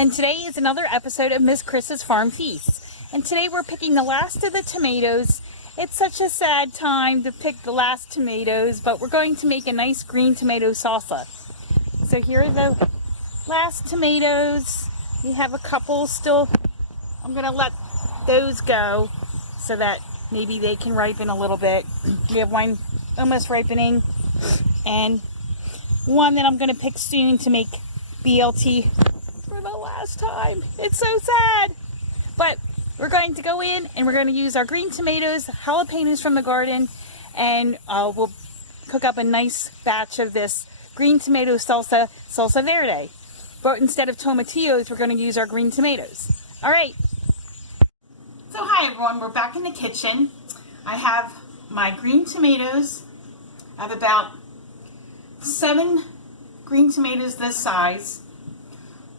And today is another episode of Miss Chris's Farm Feast. And today we're picking the last of the tomatoes. It's such a sad time to pick the last tomatoes, but we're going to make a nice green tomato salsa. So here are the last tomatoes. We have a couple still. I'm going to let those go so that maybe they can ripen a little bit. We have one almost ripening and one that I'm going to pick soon to make BLT for the last time. It's so sad. But we're going to go in and we're going to use our green tomatoes, jalapenos from the garden, and we'll cook up a nice batch of this green tomato salsa verde. But instead of tomatillos, we're going to use our green tomatoes. All right. So hi everyone, we're back in the kitchen. I have my green tomatoes. I have about 7 green tomatoes this size,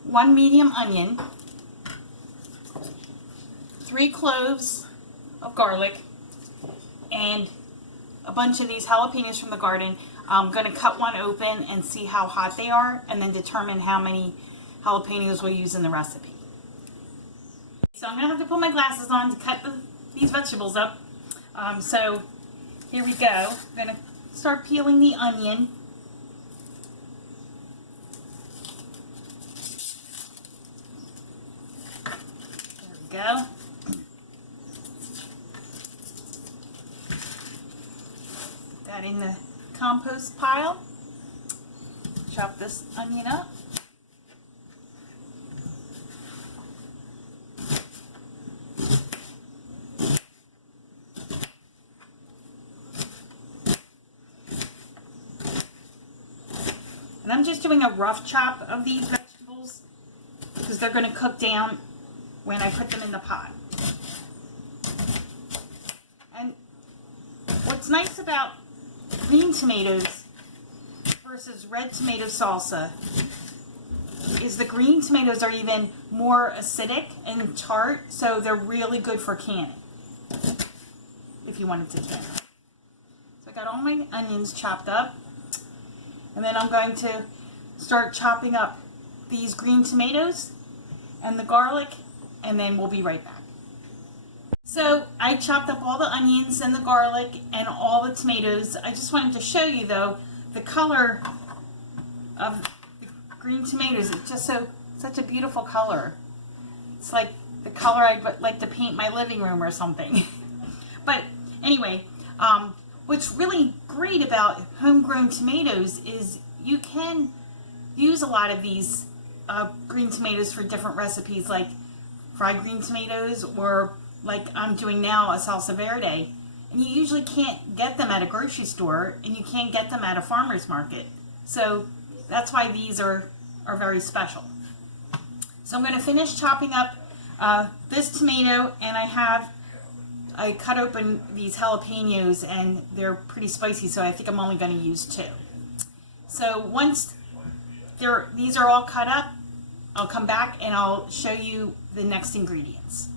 1 medium onion, 3 cloves of garlic, and a bunch of these jalapenos from the garden. I'm going to cut one open and see how hot they are, and then determine how many jalapenos we'll use in the recipe. So I'm going to have to put my glasses on to cut these vegetables up. So here we go. I'm going to start peeling the onion. There we go. Put that in the compost pile. Chop this onion up. And I'm just doing a rough chop of these vegetables because they're going to cook down when I put them in the pot. And what's nice about green tomatoes versus red tomato salsa is the green tomatoes are even more acidic and tart, so they're really good for canning if you wanted to can them. So I got all my onions chopped up. And then I'm going to start chopping up these green tomatoes and the garlic, and then we'll be right back. So I chopped up all the onions and the garlic and all the tomatoes. I just wanted to show you though the color of the green tomatoes. It's just such a beautiful color. It's like the color I'd like to paint my living room or something. But anyway, what's really great about homegrown tomatoes is you can use a lot of these green tomatoes for different recipes, like fried green tomatoes, or like I'm doing now, a salsa verde. And you usually can't get them at a grocery store, and you can't get them at a farmer's market. So that's why these are very special. So I'm going to finish chopping up this tomato, and I cut open these jalapenos and they're pretty spicy, so I think I'm only going to use 2. So once these are all cut up, I'll come back and I'll show you the next ingredients.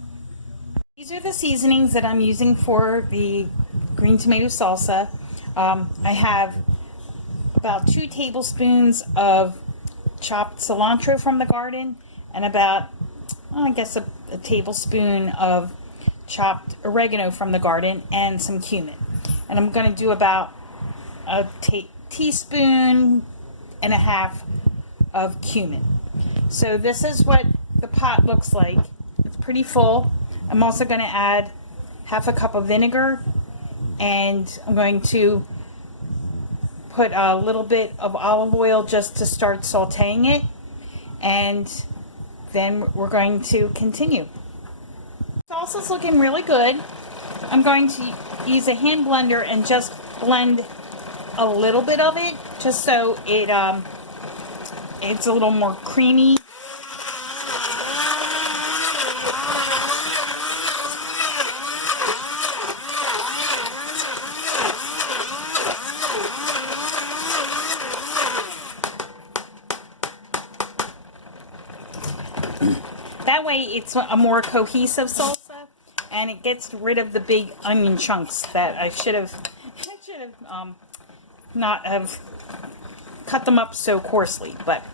These are the seasonings that I'm using for the green tomato salsa. I have about 2 tablespoons of chopped cilantro from the garden and about, I guess, a tablespoon of chopped oregano from the garden and some cumin. And I'm going to do about a teaspoon and a half of cumin. So this is what the pot looks like. It's pretty full. I'm also going to add half a cup of vinegar, and I'm going to put a little bit of olive oil just to start sauteing it, and then we're going to continue. Salsa's looking really good. I'm going to use a hand blender and just blend a little bit of it, just so it's a little more creamy. That way it's a more cohesive salsa, and it gets rid of the big onion chunks that I should have not have cut them up so coarsely. But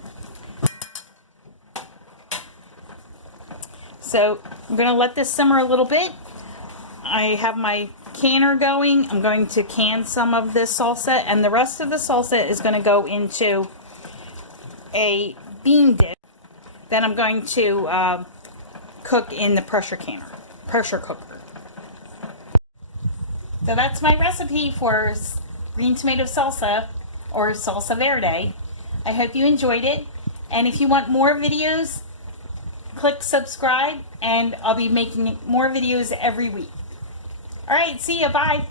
So I'm going to let this simmer a little bit. I have my canner going. I'm going to can some of this salsa, and the rest of the salsa is going to go into a bean dish. Then I'm going to cook in the pressure cooker. So that's my recipe for green tomato salsa, or salsa verde. I hope you enjoyed it, and if you want more videos, click subscribe, and I'll be making more videos every week. Alright, see ya, bye!